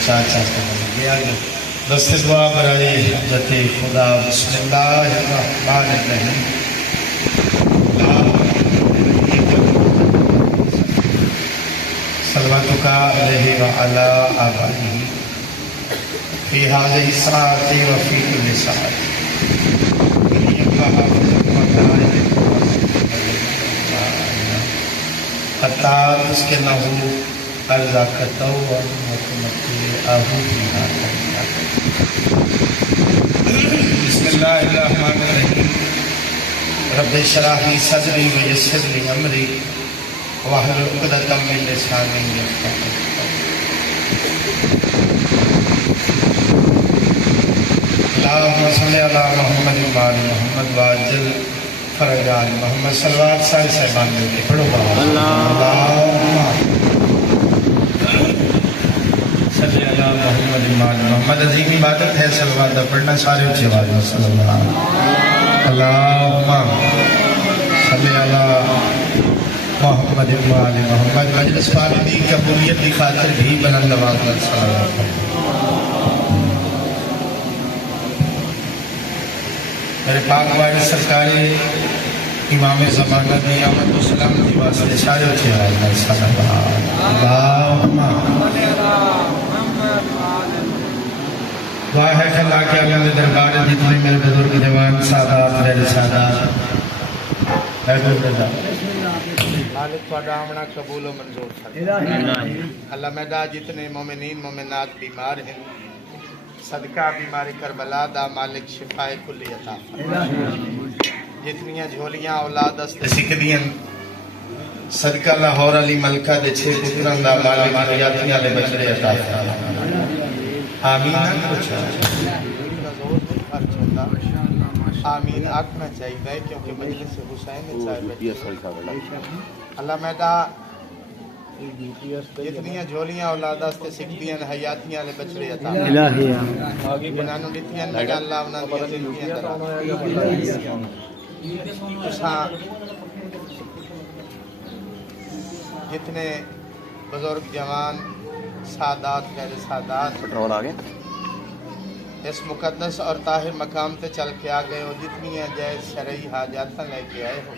چاچا کو لے آگے دست دعا برائے حضرت خدا بسم اللہ الرحمن الرحیم صلواتک علیہ وعلی آبائہ فی هذه الساعة وفی کل ساعة حتی تسکنہو ارزاقتو ومتمتعہو فیہا بسم اللہ الرحمن الرحیم رب اشرح لی صدری ویسر لی امری واحلل عقدۃ من لسانی یفقهوا اللہم صلی علی محمد وعلی محمد وعجل فرج علی محمد صلوات سال صاحبان دے پڑھو بہا اللہم صلی علی محمد وعلی محمد عظیم عبادت ہے صلوات دا پڑھنا سارے اچھے والی صلی اللہ اللہم صلی علی محمد وعلی محمد مجلس والدی قبولیت کی خاطر بھی بلند آواز میں صلوات میرے پاک وارث سرکاری امام زمانہ دی آمد و سلام دی واسطے سارے اچھے آئے میں صلوات اللہم دعا ہے کہ اللہ کے اللہ نے دربار جتنے میرے بزرگ جوان سادات میرے سادات اے گزردہ مالک تھوڑا آمنا قبول و منظور فرمائے اللہ میڈا جتنے مومنین مومنات بیمار ہیں صدقہ بیماری کربلا دا مالک شفائے کلی عطا فرمائے جتنیاں جھولیاں اولاد استے سکھ دیں صدقہ لاہور علی ملکہ دے چھے پتران دا مالک ماریاتیاں لے بچڑے عطا فرمائے آمین آمین آکھنا چاہیے کیونکہ مجلس حسین چاہیے اللہ میڈا جتنیاں جھولیاں اولاد استے سکھدیاں حیاتیاں لے بچڑے عطا بنانو لتیاں لگا اللہ انہاں دیا زندگیاں درہ جتنے بزرگ جوان سادات غیر سادات پٹرول آگے اس مقدس اور طاہر مقام تے چل کے آگئے ہو جتنی جائز شرعی حاجاتاں لے کے آئے ہو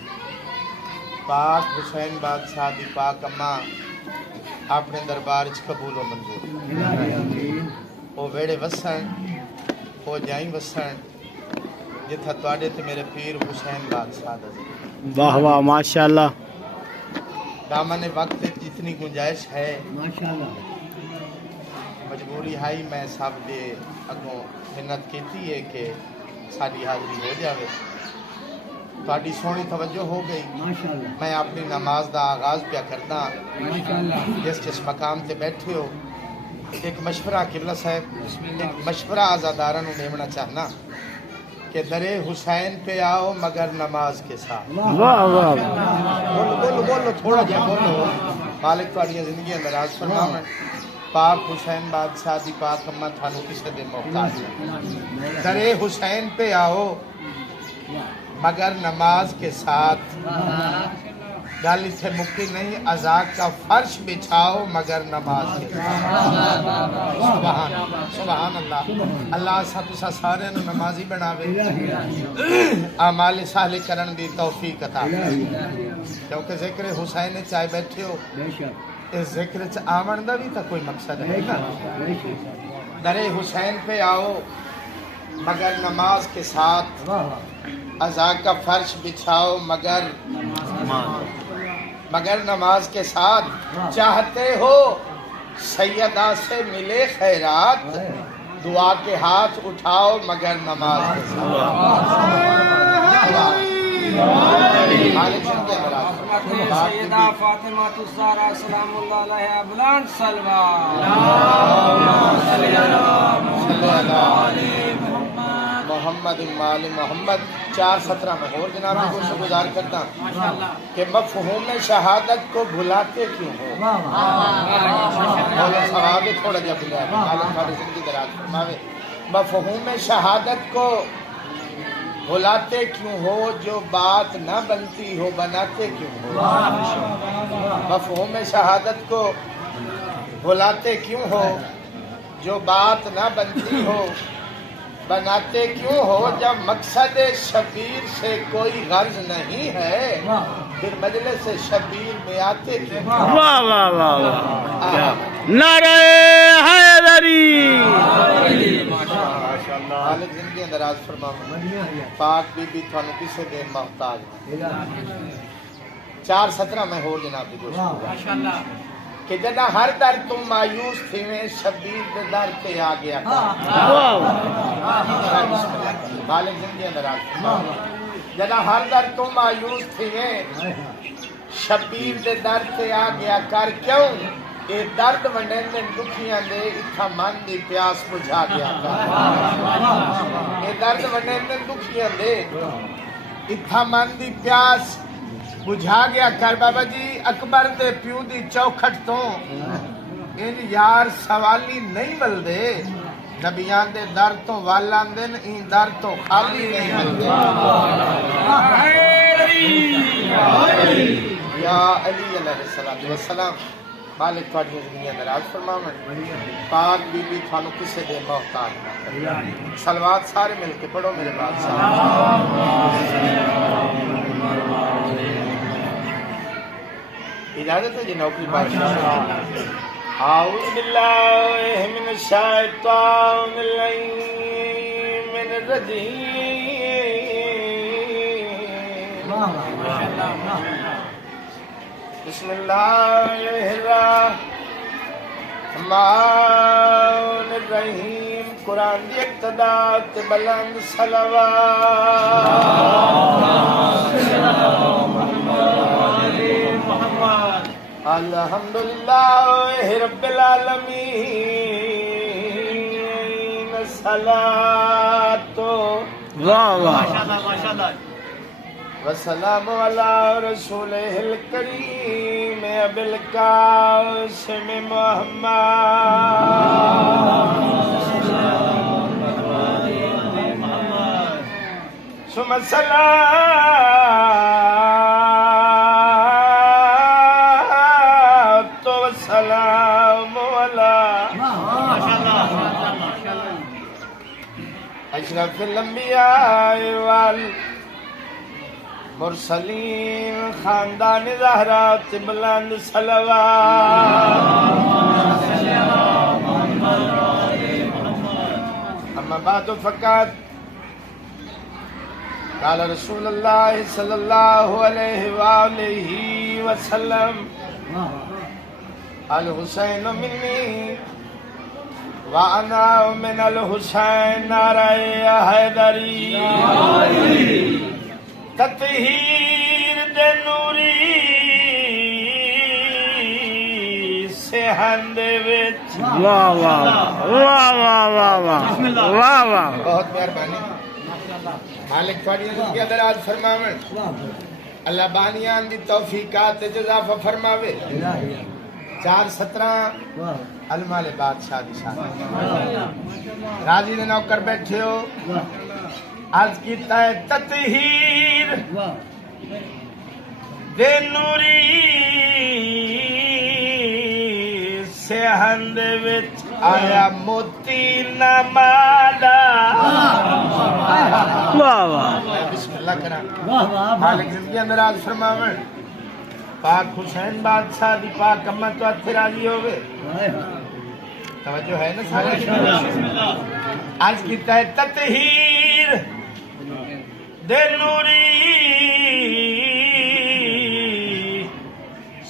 پاک حسین بادشاہ دی پاک اماں اپنے دربار اچھ قبول و منظور وہ ویڑے وسن وہ جائیں وسن جتھا توڑے تھے میرے پیر حسین بادشاہ دا واہ واہ ماشاءاللہ دامن وقت جتنی گنجائش ہے مجبوری ہائی میں سب دے اگوں محنت کیتی ہے کہ ساری حاضری ہو جاوے تھوڑی سونی توجہ ہو گئی میں اپنی نماز دا آغاز پیا کرنا جس مقام تے بیٹھے ہو ایک مشورہ قبلہ صاحب ایک مشورہ آزادارہ نو دیونا چاہنا کہ درے حسین پہ آؤ مگر نماز کے ساتھ بولو تھوڑا جا بولو مالک تھوڑی زندگی اندراز فرماؤں پاک حسین بادشاہ دی پاک اماں تھانو کسے دے محتاج درے حسین پہ آؤ مگر نماز کے ساتھ گالی سے مکتی نہیں ازاق کا فرش بچھاؤ مگر نماز کے ساتھ سبحان اللہ اللہ ساتھ سارے نمازی بناوے اعمال صالح کرن دی توفیق عطا کیونکہ ذکر حسین چاہے بیٹھے ہو اس ذکر آمن دا بھی تا کوئی مقصد ہے نا درے حسین پہ آؤ مگر نماز کے ساتھ ازاں کا فرش بچھاؤ مگر نماز کے ساتھ چاہتے ہو سیدہ سے ملے خیرات دعا کے ہاتھ اٹھاؤ مگر نماز کے سیدہ فاطمہ الزہرا سلام اللہ علیہا بلند صلوات محمد مال محمد 4:17 میں اور جناب کو گزار کرتا ہوں کہ مفہوم شہادت کو بھلاتے کیوں ہو صحابہ تھوڑا جا بھلا مفہوم شہادت کو بھلاتے کیوں ہو جو بات نہ بنتی ہو بناتے کیوں ہو مفہوم شہادت کو بھلاتے کیوں ہو جو بات نہ بنتی ہو بناتے کیوں ہو؟ جب مقصد شبیر سے کوئی غرض نہیں ہے پھر مجلس شبیر میں آتے کیوں؟ واہ واہ واہ واہ نعرہ حیدری مالک زندگی اندراز فرماؤ پاک بی بی تھانو کسے دے محتاج 4:17 میں ہو جناب دی گوشت کہ جدہ ہر در تم مایوس تھی میں شبیر دے در پہ آ گیا مالک زندگی اندراز جدہ ہر در تم مایوس تھی میں شبیر دے در پہ آ گیا کر کیوں اے درد ونڈین دے دکھیاں دے اتھا من دی پیاس بجھا گیا اے درد ونڈین دے دکھیاں دے اتھا من دی پیاس بجھا گیا کر بابا جی اکبر دے پیو دی چوکھٹ تو ان یار سوالی نہیں ملدے نبیان دے در تو والان دن ان در تو خالی نہیں ملدے یا علی علیہ السلام مالک تھوڑی زندگی اندراز فرماؤں پاک بی بی تھانو کسے دے محتاج صلوات سارے مل کے پڑھو میرے بعد اجازت ہے جی نوکری بادشاہ اعوذ باللہ من الشیطان الرجیم بسم اللہ الرحمن الرحیم قرآن دی اقتدا بلند الحمدللہ رب العالمین الصلاۃ واہ واہ والسلام علی رسولہ الکریم ابی القاسم محمد ثم الصلاۃ والسلام علی اشرف الانبیاء والمرسلین خاندان زہرات بلند صلوات اما بعد فقط قال رسول اللہ صلی اللہ علیہ وآلہ وسلم الحسین منی وانا من الحسین نعرہ حیدری تطہیر دے نوری سہن دے وچ واہ واہ واہ واہ واہ واہ واہ واہ بہت مہربانی مالک تھوڑی زندگی اندراز فرماویں اللہ بانیان دی توفیقات جزافہ فرماوے 4:17 المال بادشاہ دی شان راضی دے نوکر بیٹھے ہو عرض کیتا ہے تطہیر دے نوری سہن دے وچ آیا موتی نمادا واہ واہ بسم اللہ کرا مالک زندگی اندراز فرماویں پاک حسین بادشاہ دی پاک امہ تو اتھے راضی ہوئے توجہ ہے نا سارے عرض کیتا ہے تطہیر دے نوری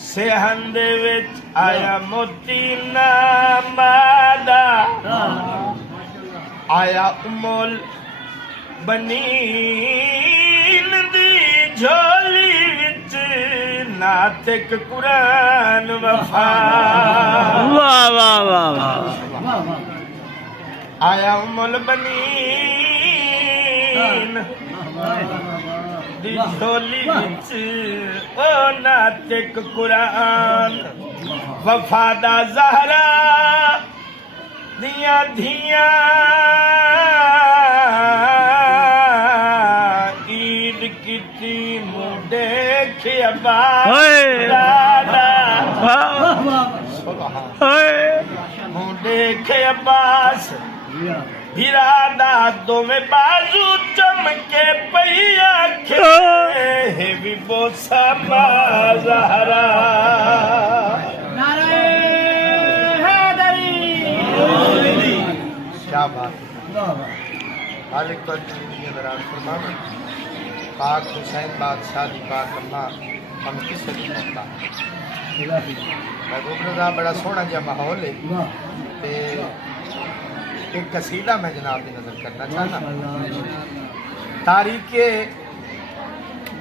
سہن دے وچ آیا موتی نمادا آیا امول بنین دی جھولی وچ ناطق قرآن وفا واہ واہ واہ واہ آیا امول بنین دی جھولی وچ او ناطق قرآن وفادہ زہرا دیاں دھیاں عید کیتی منہ دیکھیا ہائے دادا ہائے منہ دیکھ ویکھے عباس بھرادا دو میں بازو چمکے پئی آنکھیں بھی بوسا ما زہرا کیا بات مالک تو زندگی دراز فرماوے پاک حسین بادشاہ دی پاک اماں ہم کس وقت ہوتا میں گھومنے دا بڑا سونا جا ماحول ہے تے ایک قصیدہ میں جناب کی نظر کرنا چاہنا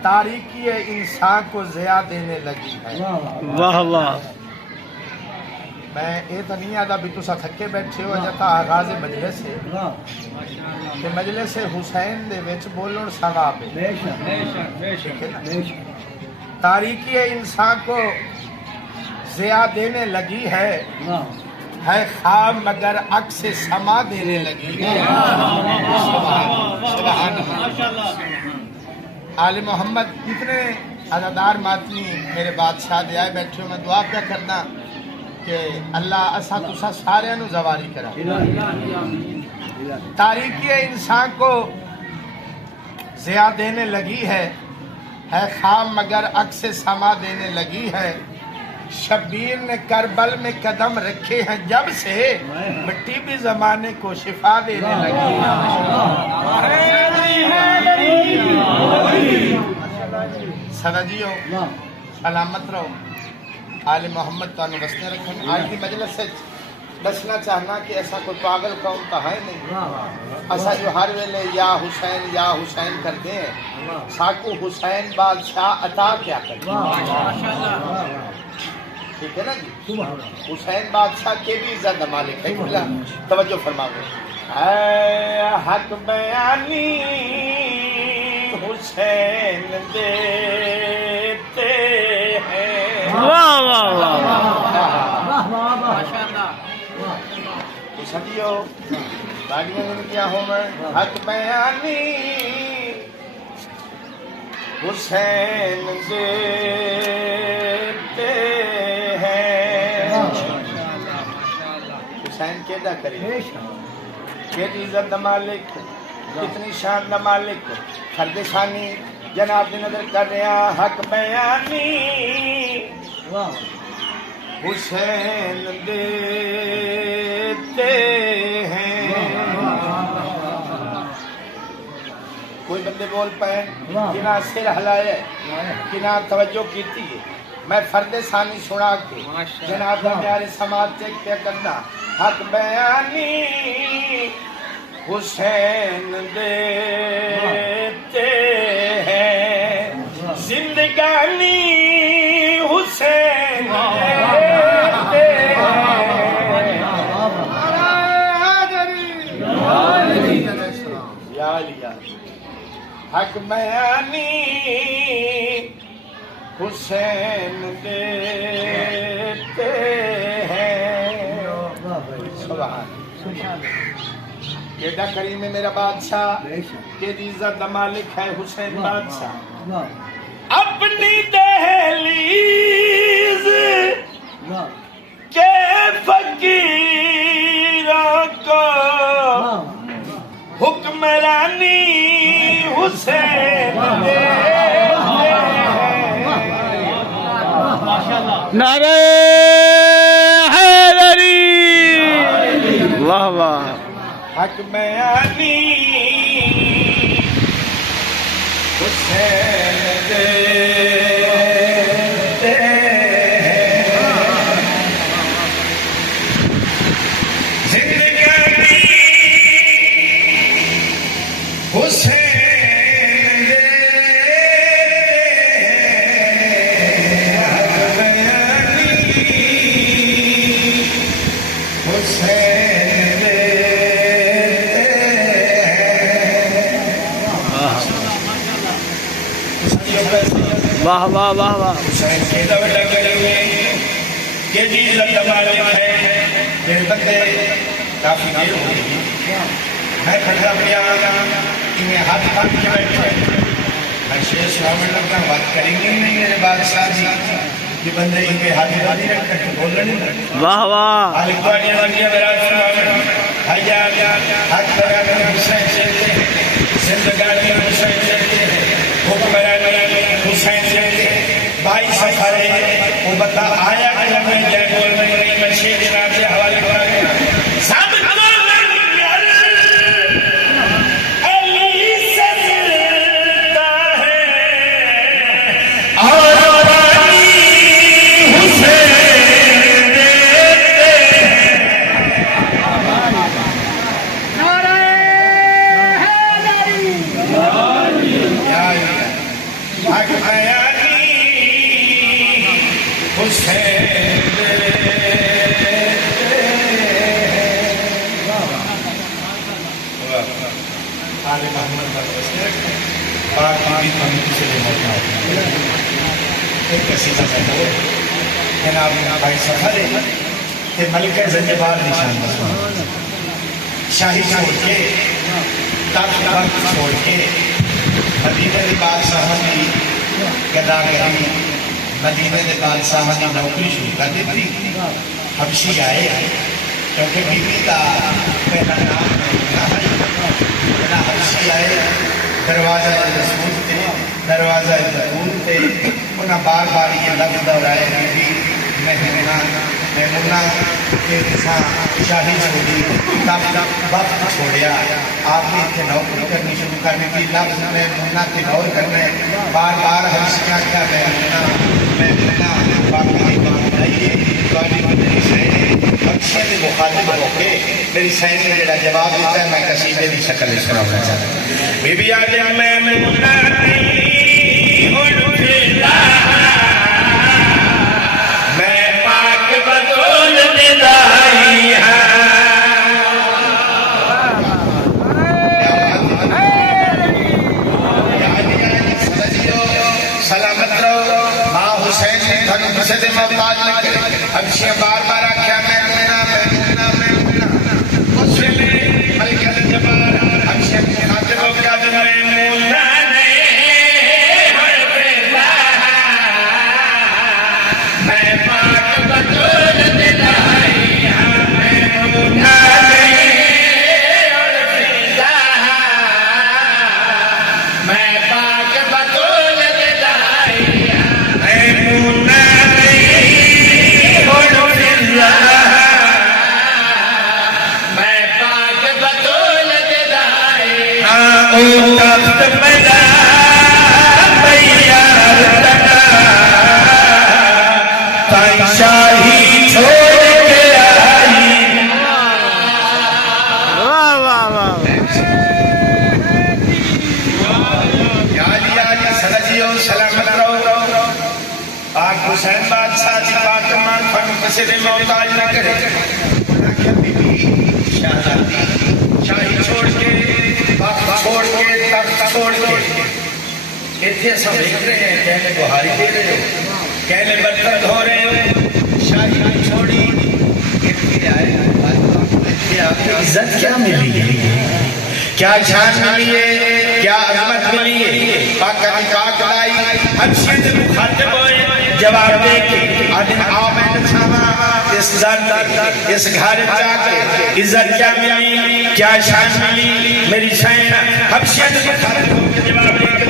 تاریکی انسان کو ضیاء دینے لگی ہے واہ واہ میں یہ تو نہیں آدھا بھی تسا تھکے بیٹھے ہو جاتا آغاز مجلس ہے کہ مجلس حسین دے وچ بولن ثواب ہے تاریکی انسان کو ضیاء دینے لگی ہے خواب مگر عکس سما دینے لگی ہے سبحان آل محمد اتنے عزادار ماتمی میرے بادشاہ دے آئے بیٹھے ہو میں دعا کیا کرنا کہ اللہ اسا تسا سارے نو زواری کرا تاریکی انسان کو ضیاء دینے لگی ہے خواب مگر عکس سما دینے لگی ہے شبیر نے کربل میں قدم رکھے ہیں جب سے مٹی بھی زمانے کو شفا دینے لگی سرجیو سلامت رہو آل محمد تو بسنے رکھیں آج کی مجلس سے دسنا چاہنا کہ ایسا کوئی پاگل قوم تو ہے نہیں ایسا جو ہر ویلے یا حسین کرتے ہیں ساکو حسین بادشاہ عطا کیا کرتے ہیں ٹھیک ہے نا جی حسین بادشاہ کے بھی عزت مالک ہے توجہ فرماؤ اے حق بیانی حسین دیتے ہیں واہ واہ واہ سبیو گاڑیاں نے کیا ہو میں حق بیانی حسین دیتے حسین کیدا کرے کیدی عزت مالک کتنی شان مالک فرد ثانی جناب دی نظر کر رہا حق بیانی حسین دیتے ہیں کوئی بندے بول پائیں کنا سر ہلائے کنا توجہ کیتی ہے میں فرد ثانی سنا کے جناب دا پیارے سماعت چیک پہ کرنا حق بیانی حسین دیتے ہیں زندگانی حسین دیتے ہیں یا لیا حق بیانی حسین دیتے ہیں سبحان کیڈا کریم ہے میرا بادشاہ کیڈی عزت مالک ہے حسین بادشاہ اپنی دہلیز کے فقیروں کو حکمرانی حسین نعرہ حیدری واہ واہ حق بیانی حسین دیتے ہیں زندگانی حسین حق بیانی حسین واہ واہ واہ واہ حسین کی دولت کریے کہ جی عزت مالک ہے میرے بندے کافی دیر ہو گئی میں کھڑا پیا انہیں ہاتھ تھام کے بیٹھے میں شیر سلامت لگتا بات کریں گے نہیں میرے بادشاہ جی یہ بندے ان کے ہاتھ نہیں رکھتے بول رہے نہیں واہ واہ آلکوانی ورگیہ میرا سلام حیات حق برانی حسین چلتے زندگانی حسین چلتے حکمرانی حسین چلتے بھائی سفر ہے وہ بندہ آیا کہ ہمیں جائے بول رہے نہیں میں 6 دن آپ سے حوالے کرا گیا ثابت جناب بھائی سفر ہے کہ ملکہ زنجبار نشان بسوان شاہی چھوڑ کے تخت وقت چھوڑ کے مدینہ دے بادشاہ کی گداگری مدینہ دے بادشاہ کی نوکری شروع کر دیتی حبشی آئے کیونکہ بی بی کا پہلا نام حبشی آئے دروازہ رسول تھے دروازہ رسول تھے انہاں بار بار یہ لفظ دورائے بی میمونہ کے انسان شاہی چھوڑی تب وقت چھوڑیا آپ نے اتنے نوکری کرنی شروع کرنے کی لفظ میمونہ کے نور کرنے بار بار حبشیاں کیا میمونہ باقی بات آئیے باری بدنی سہنے حبشیاں نے مخاطب ہو کے میری سہنے نے جڑا جواب دیتا ہے میں قصیدے بھی شکل اس طرح ہونا چاہتا ہوں بی بی آجا میمونہ نہیں اٹھ لا حبشیاں بار بار آکھیا میمونہ مسلم ملکہ زنجبار حبشیاں کی خاطر ہو گیا میمونہ نہیں حرف اللہ میں پاک بطول دلائی میمونہ نہیں حرف اللہ میں پاک بطول دلائی میمونہ تخت ملا تیار تکا تائی شاہی چھوڑ کے آئی واہ واہ واہ یا علی سلجیو سلامت رہو پاک حسین بادشاہ جی پاک مان فن کسی دے محتاج نہ کرے شاہزادی شاہی چھوڑ کے چھوڑ کے تخت چھوڑ کے اتنے سب دیکھ رہے ہیں کہنے بہاری دے رہے ہو کہنے برتن دھو رہے ہو شاہی چھوڑی اتنے آئے عزت کیا ملی ہے کیا شان ملی ہے کیا عظمت ملی ہے پاک لائی حبشیاں سے مخاطب ہوئے جواب دے کے آدھن آؤ میں نچھاوا اس گھر جا کے عزت کیا ملی کیا شان ملی میری شاہینہ حبشیاں سے مخاطب ہو کے جواب دے کے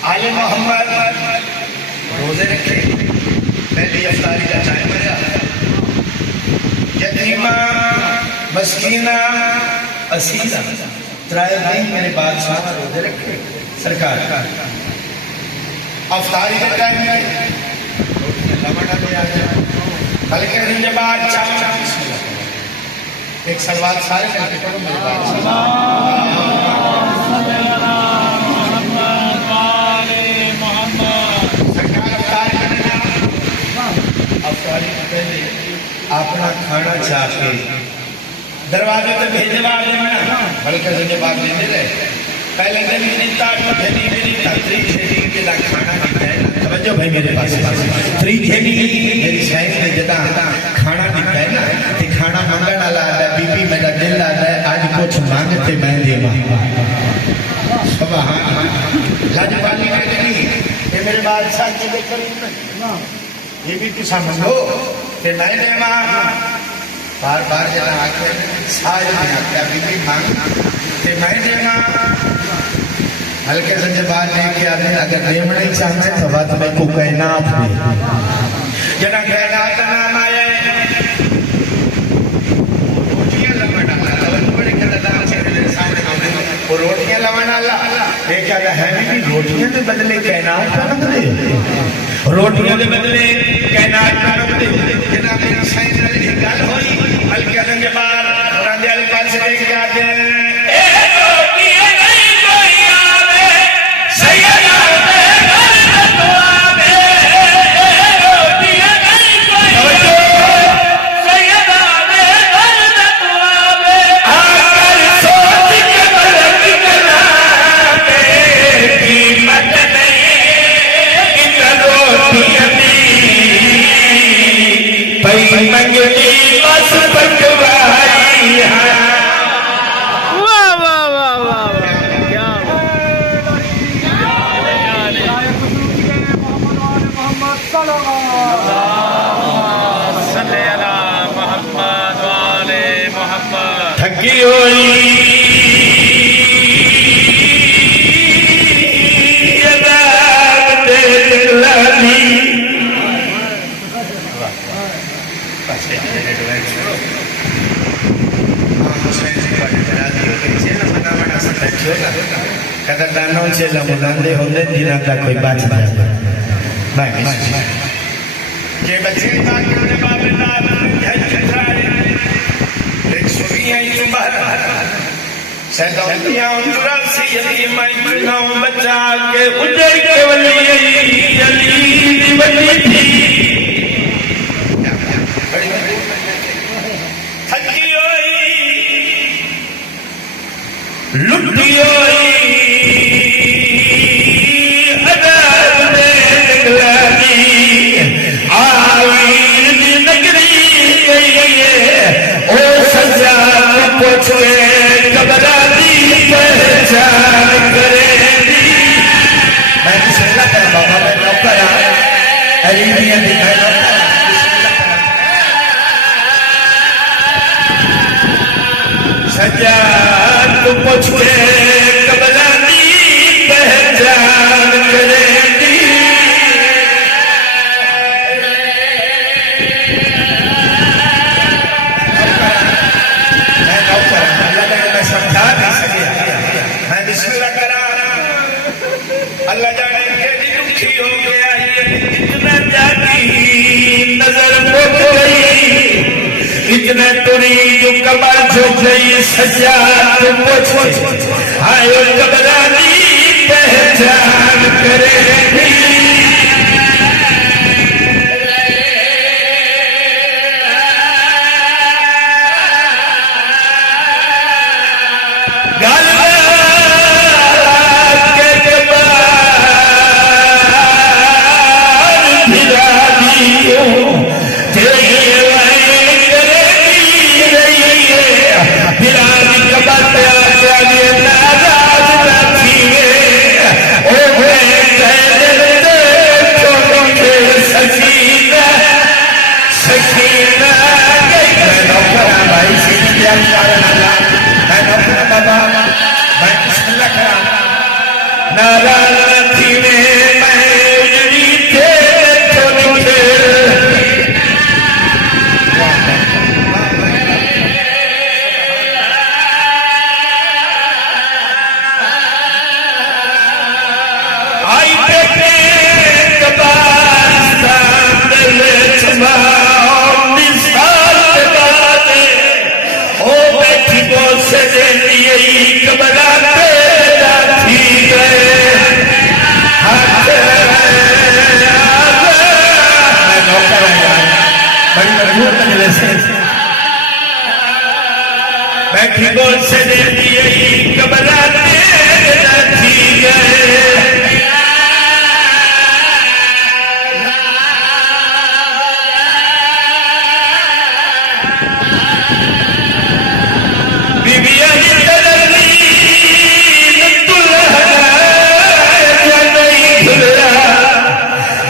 عالم محمد روزے رکھے پہلی افطاری کا چائے مریا یتیمہ مسکینہ اسیرہ ترائے دن میرے بادشاہ روزے رکھے سرکار افطاری کے ٹائم میں لمڑا بھی آ جائے ہلکے دن کے بعد ایک سلوات سارے کر کے پڑھو میرے بعد سرکار افطاری کے پہلے اپنا کھانا چاہ کے دروازے پہ بھیجوا دینا ہلکے دن کے بعد لینے رہے پہلے دن میری تاٹ بھیجی میری تقریب بھیجی کے لا کھانا نکلے توجہ بھائی میرے پاس تری بھیجی میری شاید میں جدا کھانا نکلے نا کہ کھانا منگن آلا آتا ہے بی بی میرا دل آتا ہے آج کچھ مانگتے میں دے ماں سبحان لاج پالی کہتے نہیں یہ میرے بادشاہ کے لے کر یہ بھی تو سمجھو کہ میں دے ماں بار بار جنا آکے سارے میں آتا بی بی مانگ کہ میں دے ماں ہلکے سے جب بات لے کے آدھے اگر دیمنا ہی چاہتے تو بات میں کو کائنات میں جنا کائنات نام آئے روٹیاں لمن اللہ تو بڑے کردار سے میرے سامنے وہ روٹیاں لمن اللہ ایک کہتا ہے بھی روٹیاں دے بدلے کائنات کا رکھ دے روٹیاں دے بدلے کائنات کا رکھ دے جنا میری سائن رہی گل ہوئی ہلکے سے جب بات راندے علی پال سے دیکھ کے آتے ہیں تھکی ہوئی عذاب دلانی قدردانوں سے لمناندے ہوندے دینا تا کوئی بات جائے یہ بچے بات کرنے باب اللہ جھج کھترائے ایک سوئی ہے یہ بہت سیدھوندیاں اندرہ سی علی مائناؤں بچا کے اجڑ کے ولی علی دی ولی تھی تھکی ہوئی لٹی ہوئی عذاب دے نگلانی آوین دی نگری گئی او سجاد پوچھ کے قبرانی پہچان کرے دی میں بسم اللہ کرا بابا میں نوکر علیمیہ دکھائے سجاد پوچھ کے قبرانی پہچان کرے دی اللہ جانے کہ دکھی ہو گیا اتنا جاتی نظر پوچھ گئی اتنا توری جو کمر جھوک گئی سجاد پوچھ آئے قبرانی پہچان کرے گی بیٹھی بول سے دے دیئے کبراتے تھی گئے بی بی آئی تللی نتلہ جنہی دھلیا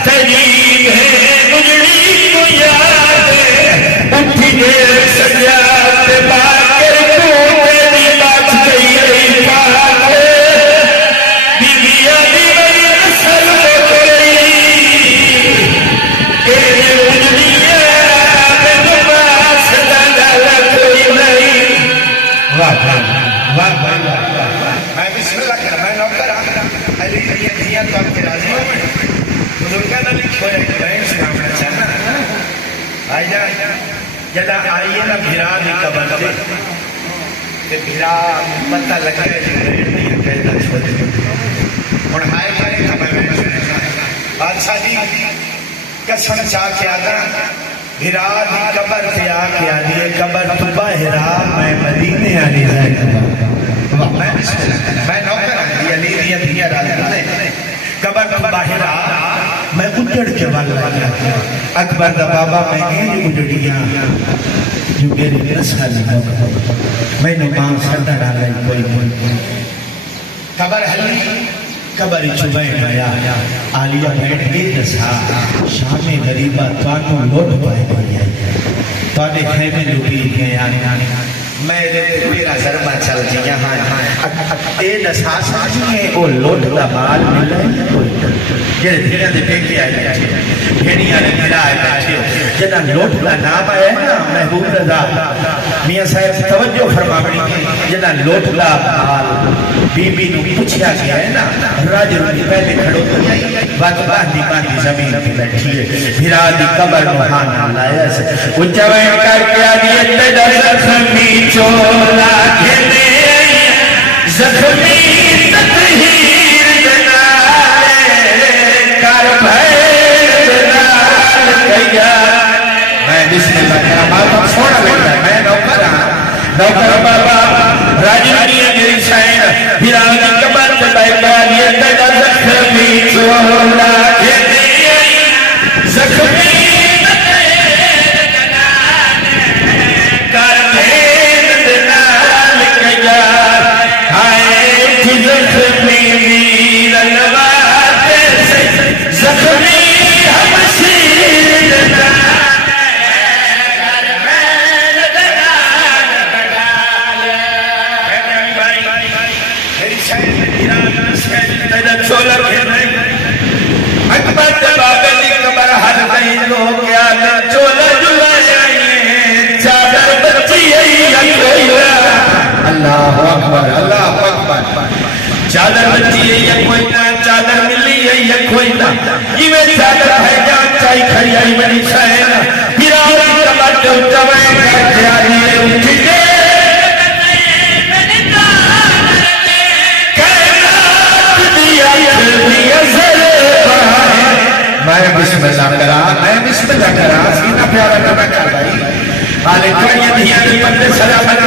تجیب ہے اجڑی کو یاد اٹھی دیر سجاد باکر کو تیری بات گئی پاک بی بی آئی بڑی نسل بکری تیرے اجڑی میں نماز دادا کوئی نہیں واہ میں بسم اللہ کر میں نوکر علی یہ دیا تو آپ کے راضی ہو بزرگاں نے لکھو ہے کہ میں سنانا چاہنا آئی جان جدا آئیے نا بھیرا دی قبر دے کہ بھیرا پتہ لگا ہے جو دیا کہتا چھوڑ دے اور ہائے ہائے خبر میں بادشاہ جی قسم چاہ کے آتا بھیرا دی قبر پہ آ کے آدھی ہے قبر تو باہرا میں مدینے آنے جائے میں نوکر آئی علی دیا دیا راجہ قبر تو باہرا میں اجڑ کے والا اکبر دا بابا میں یہ اجڑیاں جو میرے نسل میں نے ماں سردہ ڈالا کوئی قبر حلی قبر چبین آیا آلیا بیٹھ گئی نسا شام غریبہ توانو لوٹ پائے گئی توانے خیمے لوٹی گئے آنے میرے میرا ضربہ چل جی یہاں اے نسا ساجھے او لوٹ دا مال ملے یہ دھیرے دے پیکے آئے بیٹھے بھیڑیاں نے ملا آئے بیٹھے جنہاں لوٹ دا نام آئے نا محبوب رضا میاں صاحب توجہ فرما بڑی جنہاں لوٹ دا مال بی بی نو پوچھیا گیا ہے نا راج روی پہلے کھڑو بات باندھی باندھی زمین پہ بیٹھی ہے بھیرا دی قبر مہانا لائے سے اچھویں کر کے آدھی تیدر زخمی چولا گھنے زخمی تطہیر جنالے کر بھائی جنال کیا میں بسم اللہ کیا بابا چھوڑا لیتا ہے میں نوکر بابا راجانی میری شاین بھیرا دی قبر تبائی بالی تیدر زخمی چولا گھنے زخمی اللہ اکبر اللہ اکبر چادر بچی ہے یا کوئی نہ چادر ملی ہے یا کوئی نہ یہ میں چادر ہے جان چاہی کھڑی آئی بنی شاہر پھر آوری کبھر جو جوائیں کر کے آئی ہے اٹھی دے میں بسم اللہ کرا سینہ پیارا کرنا کر رہی حالے کھڑی دیا دی بندے سلام